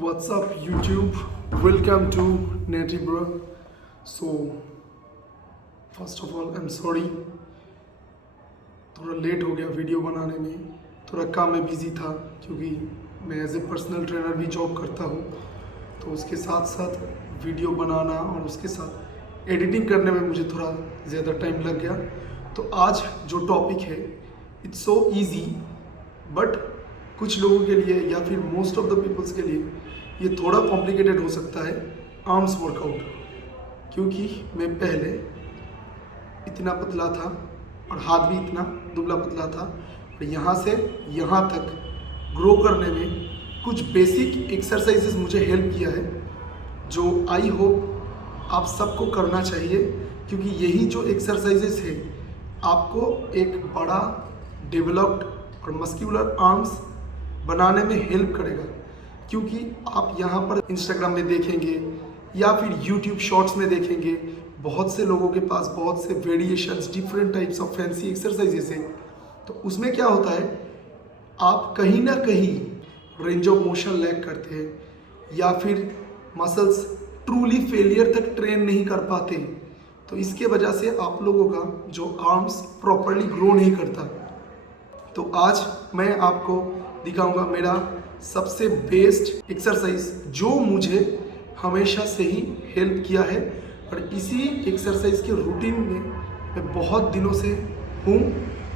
What's up YouTube? Welcome to Natibra. So first of all I'm sorry, थोड़ा late हो गया video बनाने में। थोड़ा काम में बिजी था क्योंकि मैं एज ए पर्सनल ट्रेनर भी जॉब करता हूँ, तो उसके साथ साथ वीडियो बनाना और उसके साथ एडिटिंग करने में मुझे थोड़ा ज़्यादा टाइम लग गया। तो आज जो टॉपिक है इट्स सो इजी, बट कुछ लोगों के लिए या फिर मोस्ट ऑफ द पीपल्स के लिए ये थोड़ा कॉम्प्लिकेटेड हो सकता है, आर्म्स वर्कआउट। क्योंकि मैं पहले इतना पतला था और हाथ भी इतना दुबला पतला था, और यहाँ से यहाँ तक ग्रो करने में कुछ बेसिक एक्सरसाइजेस मुझे हेल्प किया है, जो आई होप आप सबको करना चाहिए। क्योंकि यही जो एक्सरसाइजेस है आपको एक बड़ा डेवलप्ड और मस्क्यूलर आर्म्स बनाने में हेल्प करेगा। क्योंकि आप यहाँ पर इंस्टाग्राम में देखेंगे या फिर यूट्यूब शॉर्ट्स में देखेंगे, बहुत से लोगों के पास बहुत से variations, different types of fancy exercises हैं। तो उसमें क्या होता है, आप कहीं ना कहीं रेंज ऑफ मोशन लैग करते हैं या फिर मसल्स ट्रूली फेलियर तक ट्रेन नहीं कर पाते। तो इसके वजह से आप लोगों का जो आर्म्स प्रॉपरली ग्रो नहीं करता। तो आज मैं आपको दिखाऊंगा मेरा सबसे बेस्ट एक्सरसाइज जो मुझे हमेशा से ही हेल्प किया है, और इसी एक्सरसाइज के रूटीन में मैं बहुत दिनों से हूँ।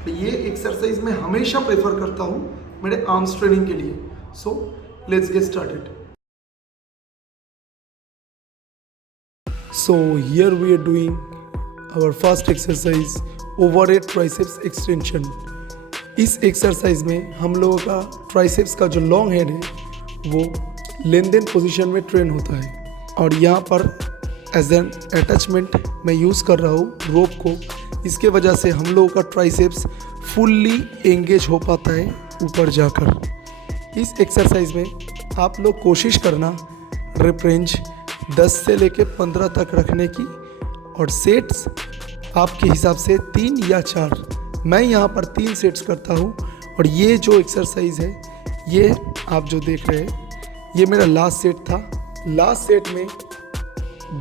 ये एक्सरसाइज मैं हमेशा प्रेफर करता हूँ मेरे आर्म्स ट्रेनिंग के लिए। So let's get started. So here we are doing our first exercise, overhead triceps extension। इस एक्सरसाइज में हम लोगों का ट्राइसेप्स का जो लॉन्ग हेड है वो लेन देन पोजीशन में ट्रेन होता है, और यहाँ पर एज एन अटैचमेंट मैं यूज़ कर रहा हूँ रोप को। इसके वजह से हम लोगों का ट्राइसेप्स फुल्ली एंगेज हो पाता है ऊपर जाकर। इस एक्सरसाइज में आप लोग कोशिश करना रेप रेंज 10 से लेके 15 तक रखने की, और सेट्स आपके हिसाब से 3 या 4। मैं यहाँ पर 3 सेट्स करता हूँ, और ये जो एक्सरसाइज है ये आप जो देख रहे हैं ये मेरा लास्ट सेट था। लास्ट सेट में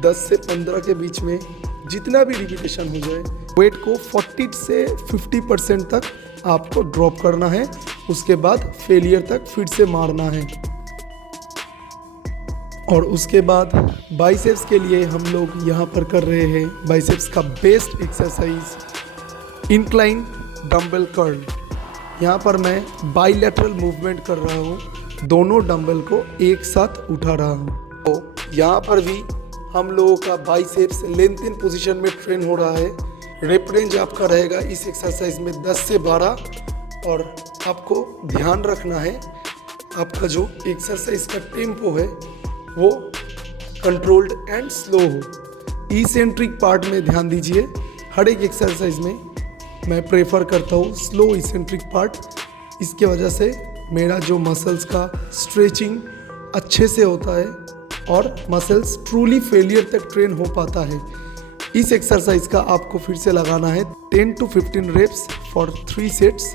10 से 15 के बीच में जितना भी रिपीटेशन हो जाए, वेट को 40 से 50% तक आपको ड्रॉप करना है। उसके बाद फेलियर तक फिर से मारना है। और उसके बाद बाइसेप्स के लिए हम लोग यहाँ पर कर रहे हैं बाइसेप्स का best exercise, incline dumbbell curl. यहाँ पर मैं बाइलेटरल मूवमेंट कर रहा हूँ, दोनों डंबल को एक साथ उठा रहा हूँ। तो यहाँ पर भी हम लोगों का बाइसेप्स लेंथ इन पोजीशन में ट्रेन हो रहा है। रेप रेंज आपका रहेगा इस एक्सरसाइज में 10 से 12, और आपको ध्यान रखना है आपका जो एक्सरसाइज का टेम्पो है वो कंट्रोल्ड एंड स्लो हो। इसेंट्रिक पार्ट में ध्यान दीजिए। हर एक एक्सरसाइज में मैं प्रेफर करता हूँ स्लो इसेंट्रिक पार्ट। इसके वजह से मेरा जो मसल्स का स्ट्रेचिंग अच्छे से होता है और मसल्स ट्रूली फेलियर तक ट्रेन हो पाता है। इस एक्सरसाइज का आपको फिर से लगाना है 10 to 15 रेप्स फॉर 3 सेट्स।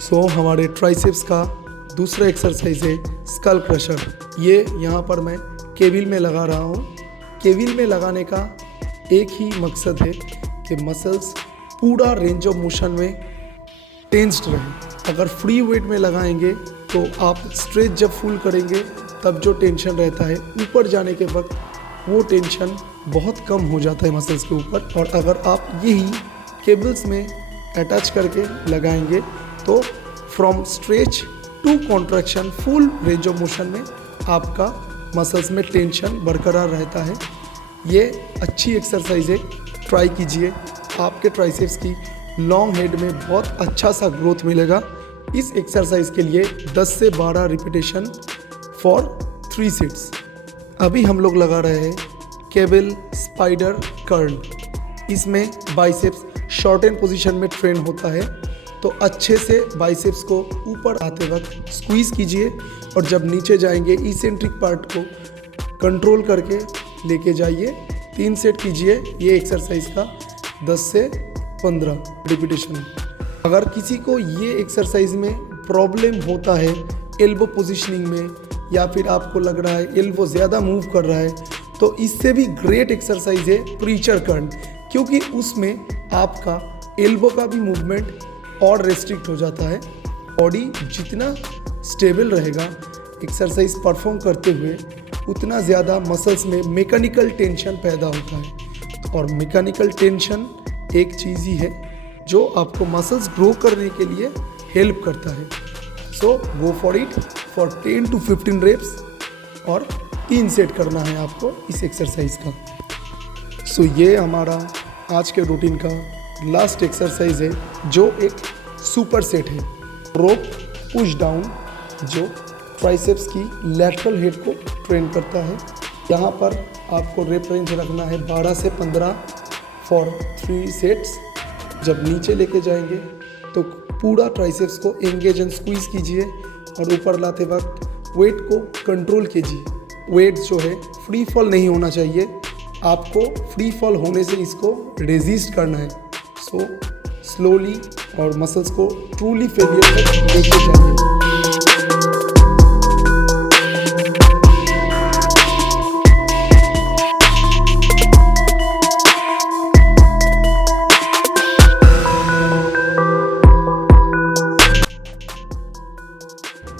सो हमारे ट्राइसेप्स का दूसरा एक्सरसाइज है स्कल क्रशर। ये यहाँ पर मैं केबिल में लगा रहा हूँ। केबिल में लगाने का एक ही मकसद है कि मसल्स पूरा रेंज ऑफ मोशन में टेंस्ड रहे। अगर फ्री वेट में लगाएंगे तो आप स्ट्रेच जब फुल करेंगे तब जो टेंशन रहता है ऊपर जाने के वक्त वो टेंशन बहुत कम हो जाता है मसल्स के ऊपर। और अगर आप यही केबल्स में अटैच करके लगाएंगे तो from stretch to contraction full range of motion में आपका मसल्स में टेंशन बरकरार रहता है। ये अच्छी एक्सरसाइज है, ट्राई कीजिए। आपके ट्राइसेप्स की लॉन्ग हेड में बहुत अच्छा सा ग्रोथ मिलेगा। इस एक्सरसाइज के लिए 10 से 12 रिपीटेशन फॉर 3 सेट्स। अभी हम लोग लगा रहे हैं केबल स्पाइडर कर्ल। इसमें बाइसेप्स शॉर्ट एंड पोजीशन में ट्रेन होता है, तो अच्छे से बाइसेप्स को ऊपर आते वक्त स्क्वीज़ कीजिए, और जब नीचे जाएंगे इसेंट्रिक पार्ट को कंट्रोल करके लेके जाइए। 3 सेट कीजिए ये एक्सरसाइज का 10 से 15 रिपीटेशन। अगर किसी को ये एक्सरसाइज में प्रॉब्लम होता है एल्बो पोजीशनिंग में, या फिर आपको लग रहा है एल्बो ज़्यादा मूव कर रहा है, तो इससे भी ग्रेट एक्सरसाइज है प्रीचर कर्ल, क्योंकि उसमें आपका एल्बो का भी मूवमेंट और रेस्ट्रिक्ट हो जाता है। बॉडी जितना स्टेबल रहेगा एक्सरसाइज परफॉर्म करते हुए, उतना ज़्यादा मसल्स में मैकेनिकल टेंशन पैदा होता है, और मैकेनिकल टेंशन एक चीज़ ही है जो आपको मसल्स ग्रो करने के लिए हेल्प करता है। So go for it for 10 to 15 reps, और 3 सेट करना है आपको इस एक्सरसाइज का। सो ये हमारा आज के रूटीन का लास्ट एक्सरसाइज है, जो एक सुपर सेट है, रोप पुश डाउन, जो ट्राइसेप्स की लैटरल हेड को ट्रेन करता है। यहाँ पर आपको रेप रेंज रखना है 12 से 15 फॉर 3 सेट्स। जब नीचे लेके जाएंगे तो पूरा ट्राइसेप्स को एंगेज एंड स्क्वीज कीजिए, और ऊपर लाते वक्त वेट को कंट्रोल कीजिए। वेट जो है फ्री फॉल नहीं होना चाहिए, आपको फ्री फॉल होने से इसको रेजिस्ट करना है। सो स्लोली और मसल्स को ट्रूली फेलियर तक लेके जाइए।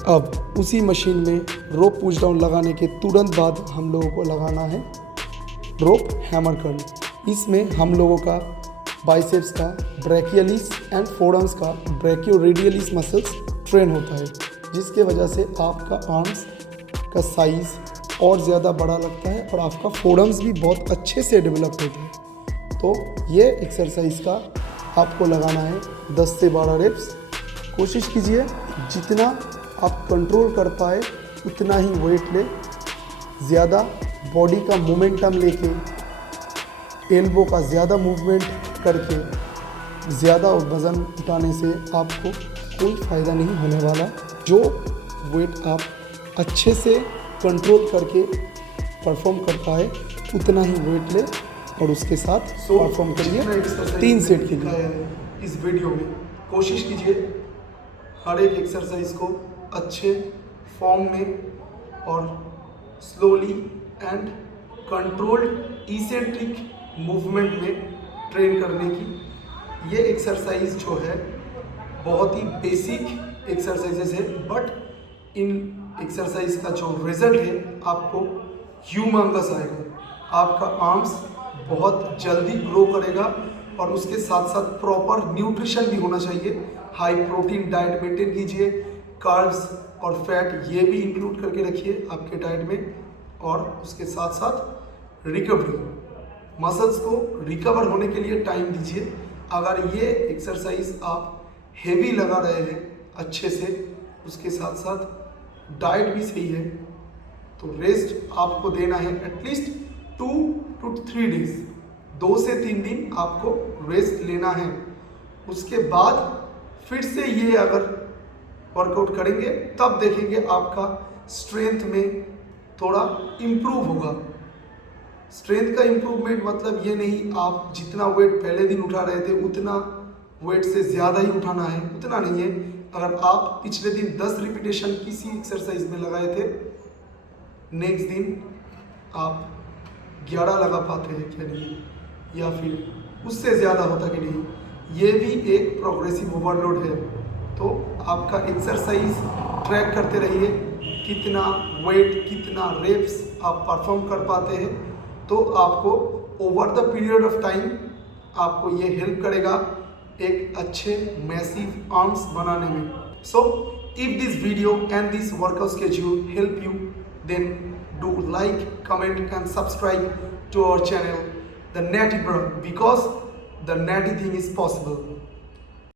अब उसी मशीन में रोप पुश डाउन लगाने के तुरंत बाद हम लोगों को लगाना है रोप हैमर कर्ल। इसमें हम लोगों का बाइसेप्स का ब्रैकियलिस एंड फोरआर्म्स का ब्रैकियोरेडियलिस मसल्स ट्रेन होता है, जिसके वजह से आपका आर्म्स का साइज़ और ज़्यादा बड़ा लगता है, और आपका फोरआर्म्स भी बहुत अच्छे से डेवलप होता है। तो ये एक्सरसाइज का आपको लगाना है 10 से 12 रेप्स। कोशिश कीजिए जितना आप कंट्रोल कर पाए उतना ही वेट ले, ज़्यादा बॉडी का मोमेंटम लेके, एल्बो का ज़्यादा मूवमेंट करके ज़्यादा वज़न उठाने से आपको कोई फ़ायदा नहीं होने वाला। जो वेट आप अच्छे से कंट्रोल करके परफॉर्म कर पाए उतना ही वेट ले, और उसके साथ परफॉर्म करिए 3 सेट के लिए। इस वीडियो में कोशिश कीजिए हर एक एक्सरसाइज को अच्छे फॉर्म में और slowly and controlled eccentric movement में ट्रेन करने की। ये एक्सरसाइज जो है बहुत ही बेसिक एक्सरसाइजेस है, बट इन एक्सरसाइज का जो रिजल्ट है आपको ह्यूमंगस आएगा। आपका आर्म्स बहुत जल्दी ग्रो करेगा, और उसके साथ साथ प्रॉपर न्यूट्रिशन भी होना चाहिए। हाई प्रोटीन डाइट मेंटेन कीजिए, कार्ब्स और फैट ये भी इंक्लूड करके रखिए आपके डाइट में, और उसके साथ साथ रिकवरी, मसल्स को रिकवर होने के लिए टाइम दीजिए। अगर ये एक्सरसाइज आप हेवी लगा रहे हैं अच्छे से, उसके साथ साथ डाइट भी सही है, तो रेस्ट आपको देना है एटलीस्ट 2 to 3 डेज, 2 से 3 दिन आपको रेस्ट लेना है। उसके बाद फिर से ये अगर वर्कआउट करेंगे तब देखेंगे आपका स्ट्रेंथ में थोड़ा इम्प्रूव होगा। स्ट्रेंथ का इम्प्रूवमेंट मतलब ये नहीं आप जितना वेट पहले दिन उठा रहे थे उतना वेट से ज़्यादा ही उठाना है, उतना नहीं है। अगर आप पिछले दिन 10 रिपीटेशन किसी एक्सरसाइज में लगाए थे, नेक्स्ट दिन आप 11 लगा पाते हैं क्या नहीं, या फिर उससे ज़्यादा होता कि नहीं, ये भी एक प्रोग्रेसिव ओवरलोड है। तो आपका एक्सरसाइज ट्रैक करते रहिए, कितना वेट कितना रेप्स आप परफॉर्म कर पाते हैं, तो आपको over the period of time आपको ये हेल्प करेगा एक अच्छे मैसिव आर्म्स बनाने में। So if this video and this workout schedule help you, then do like, comment and subscribe to our channel, The Natty Bro, because the natty thing is possible.